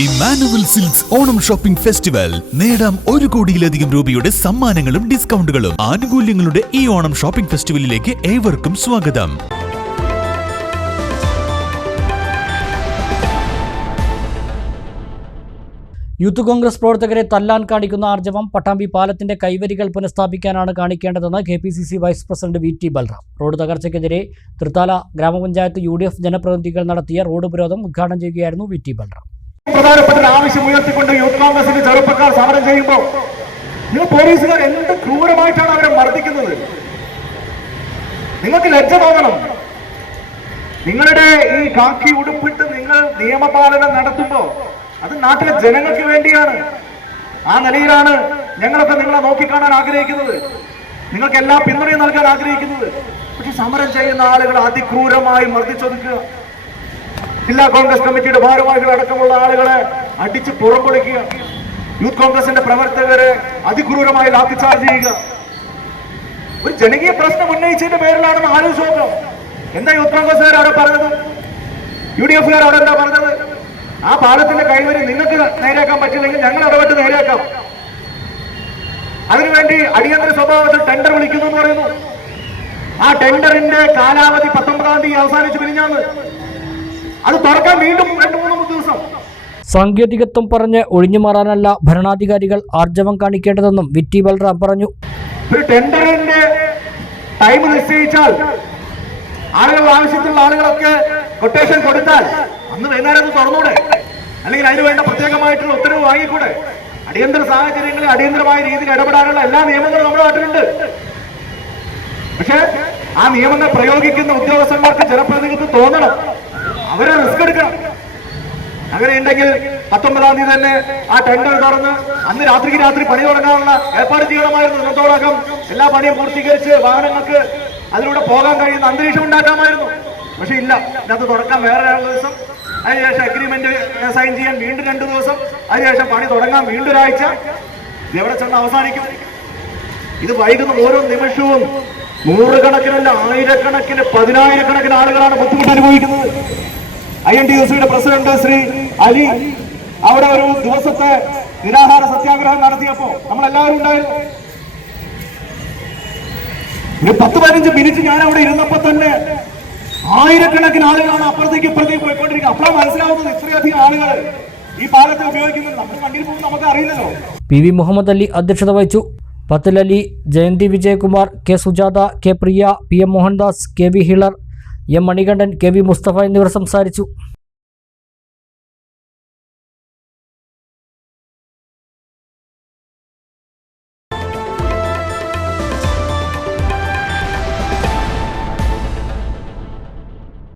Emmanuel silks Onam shopping festival. നേടാം ഒരു കോടിയിലധികം രൂപയുടെ സമ്മാനങ്ങളും ഡിസ്കൗണ്ടുകളും. ആനുകൂല്യങ്ങളുടെ ഈ ഓണം ഷോപ്പിംഗ് ഫെസ്റ്റിവലിലേക്ക് ഏവർക്കും സ്വാഗതം. യൂത്ത് കോൺഗ്രസ് പ്രവർത്തകരെ തല്ലാൻ കാണിക്കുന്ന ആർജവം പട്ടാമ്പി പാലത്തിന്റെ കൈവരികൾ പുനഃസ്ഥാപിക്കാനാണ് കാണിക്കേണ്ടതെന്ന് K P C C vice president V T Balram. Road തകർച്ചയ്ക്കെതിരെ Thrithala ഗ്രാമപഞ്ചായത്ത് യു ഡി എഫ് ജനപ്രതിനിധികൾ നടത്തിയ റോഡ് ഉപരോധം ഉദ്ഘാടനം ചെയ്യുകയായിരുന്നു വി ടി ബൽറാം. പ്രധാനപ്പെട്ട ഒരു ആവശ്യം ഉയർത്തിക്കൊണ്ട് യൂത്ത് കോൺഗ്രസിന്റെ ചെറുപ്പക്കാർ സമരം ചെയ്യുമ്പോൾ നിങ്ങൾ പോലീസുകാർ എന്ത് ക്രൂരമായിട്ടാണ് അവരെ മർദ്ദിക്കുന്നത്? നിങ്ങൾക്ക് ലജ്ജ തോന്നണം നിങ്ങളുടെ ഈ കാക്കി ഉടുപ്പിട്ട് നിങ്ങൾ നിയമപാലനം നടത്തുമ്പോൾ അത് നാട്ടിലെ ജനങ്ങൾക്ക് വേണ്ടിയാണ്. ആ നിലയിലാണ് ഞങ്ങളൊക്കെ നിങ്ങളെ നോക്കിക്കാണാൻ ആഗ്രഹിക്കുന്നത്. നിങ്ങൾക്ക് എല്ലാ പിന്തുണയും നൽകാൻ ആഗ്രഹിക്കുന്നത്. പക്ഷെ സമരം ചെയ്യുന്ന ആളുകൾ അതിക്രൂരമായി മർദ്ദിച്ചൊതുക്കുക. ജില്ലാ കോൺഗ്രസ് കമ്മിറ്റിയുടെ ഭാരവാഹികൾ അടക്കമുള്ള ആളുകളെ അടിച്ച് പുറംപൊളിക്കുക. യൂത്ത് കോൺഗ്രസിന്റെ പ്രവർത്തകരെ അതിക്രൂരമായി ലാത്തി ചാർജ് ചെയ്യുക. ഒരു ജനകീയ പ്രശ്നം ഉന്നയിച്ചതിന്റെ പേരിലാണെന്ന് ആലോചിച്ച് എന്താ യൂത്ത് കോൺഗ്രസ്സുകാർ അവിടെ പറഞ്ഞത്? യു ഡി എഫുകാർ അവിടെ എന്താ പറഞ്ഞത്? ആ പാലത്തിന്റെ കൈവരി നിങ്ങൾക്ക് നേരെയാക്കാൻ പറ്റില്ലെങ്കിൽ ഞങ്ങൾ ഇടപെട്ട് നേരെയാക്കാം. അതിനുവേണ്ടി അടിയന്തര സ്വഭാവത്തിൽ ടെൻഡർ വിളിക്കുന്നു എന്ന് പറയുന്നു. ആ ടെൻഡറിന്റെ കാലാവധി പത്തൊമ്പതാം തീയതി അവസാനിച്ചു പിരിഞ്ഞാന്ന് അത് തുറക്കാൻ വീണ്ടും രണ്ടു മൂന്ന് ദിവസം. സാങ്കേതികത്വം പറഞ്ഞ് ഒഴിഞ്ഞു മാറാനല്ല ഭരണാധികാരികൾ ആർജവം കാണിക്കേണ്ടതെന്നും വിറ്റി ബൽറാം പറഞ്ഞു. ഒരു ടെൻഡറിന്റെ ടൈം നിശ്ചയിച്ചാൽ ആളുകൾ ആവശ്യത്തിലുള്ള ആളുകളൊക്കെ കൊട്ടേഷൻ കൊടുത്താൽ അന്ന് വൈകുന്നേരം തുറന്നൂടെ? അല്ലെങ്കിൽ അതിന് വേണ്ട പ്രത്യേകമായിട്ടുള്ള ഉത്തരവ് വാങ്ങിക്കൂടെ? അടിയന്തര സാഹചര്യങ്ങളിൽ അടിയന്തരമായ രീതിയിൽ ഇടപെടാനുള്ള എല്ലാ നിയമങ്ങളും നമ്മുടെ നാട്ടിലുണ്ട്. പക്ഷേ ആ നിയമങ്ങൾ പ്രയോഗിക്കുന്ന ഉദ്യോഗസ്ഥന്മാർക്ക് ജനപ്രതിനിധിക്ക് തോന്നണം. അവരെ റിസ്ക് എടുക്കണം. അങ്ങനെ ഉണ്ടെങ്കിൽ പത്തൊമ്പതാം തീയതി തന്നെ ആ ടെൻഡർ തുറന്ന് അന്ന് രാത്രിക്ക് രാത്രി പണി തുടങ്ങാനുള്ള ഏർപ്പാട് ചെയ്യണമായിരുന്നു ഇന്നത്തോടകം എല്ലാ പണിയും പൂർത്തീകരിച്ച് വാഹനങ്ങൾക്ക് അതിലൂടെ പോകാൻ കഴിയുന്ന അന്തരീക്ഷം ഉണ്ടാക്കാമായിരുന്നു. പക്ഷെ ഇല്ല ഇതിനകത്ത് തുറക്കാൻ വേറെ രണ്ട് ദിവസം. അതിനുശേഷം അഗ്രിമെന്റ് സൈൻ ചെയ്യാൻ വീണ്ടും രണ്ടു ദിവസം. അതിനുശേഷം പണി തുടങ്ങാൻ വീണ്ടും ഒരാഴ്ച. ഇത് എവിടെ ചെന്ന് അവസാനിക്കും? ഇത് വൈകുന്ന ഓരോ നിമിഷവും നൂറുകണക്കിനല്ല ആയിരക്കണക്കിന് പതിനായിരക്കണക്കിന് ആളുകളാണ് ബുദ്ധിമുട്ട് അനുഭവിക്കുന്നത്. ഐ എൻ ടി യു സിയുടെ പ്രസിഡന്റ് ശ്രീ അലി. അവിടെ ഒരു ദിവസത്തെ നിരാഹാര സത്യാഗ്രഹം നടത്തിയപ്പോ നമ്മൾ എല്ലാവരും ഉണ്ടായിരുന്നു ഒരു പത്ത് പതിനഞ്ച് മിനിറ്റ് ഞാൻ അവിടെ ഇരുന്നപ്പോ തന്നെ ആയിരക്കണക്കിന് ആളുകളാണ് അപ്പുറത്തേക്ക് ഇപ്പുറത്തേക്ക് പോയിക്കൊണ്ടിരിക്കുന്നത്. അപ്പോഴാണ് മനസ്സിലാവുന്നത് ഇത്രയധികം ആളുകൾ ഈ പാലത്തെ ഉപയോഗിക്കുന്നത്. നമ്മൾ വണ്ടിയിൽ പോകുമ്പോൾ നമുക്ക് അറിയില്ലല്ലോ. പി വി മുഹമ്മദ് അലി അധ്യക്ഷത വഹിച്ചു. പത്തിൽ Ali Jayanthi Vijayakumar K Sujatha K Priya P M Mohandas K V Hilar M Manikandan K V Musthafa എന്നിവർ സംസാരിച്ചു.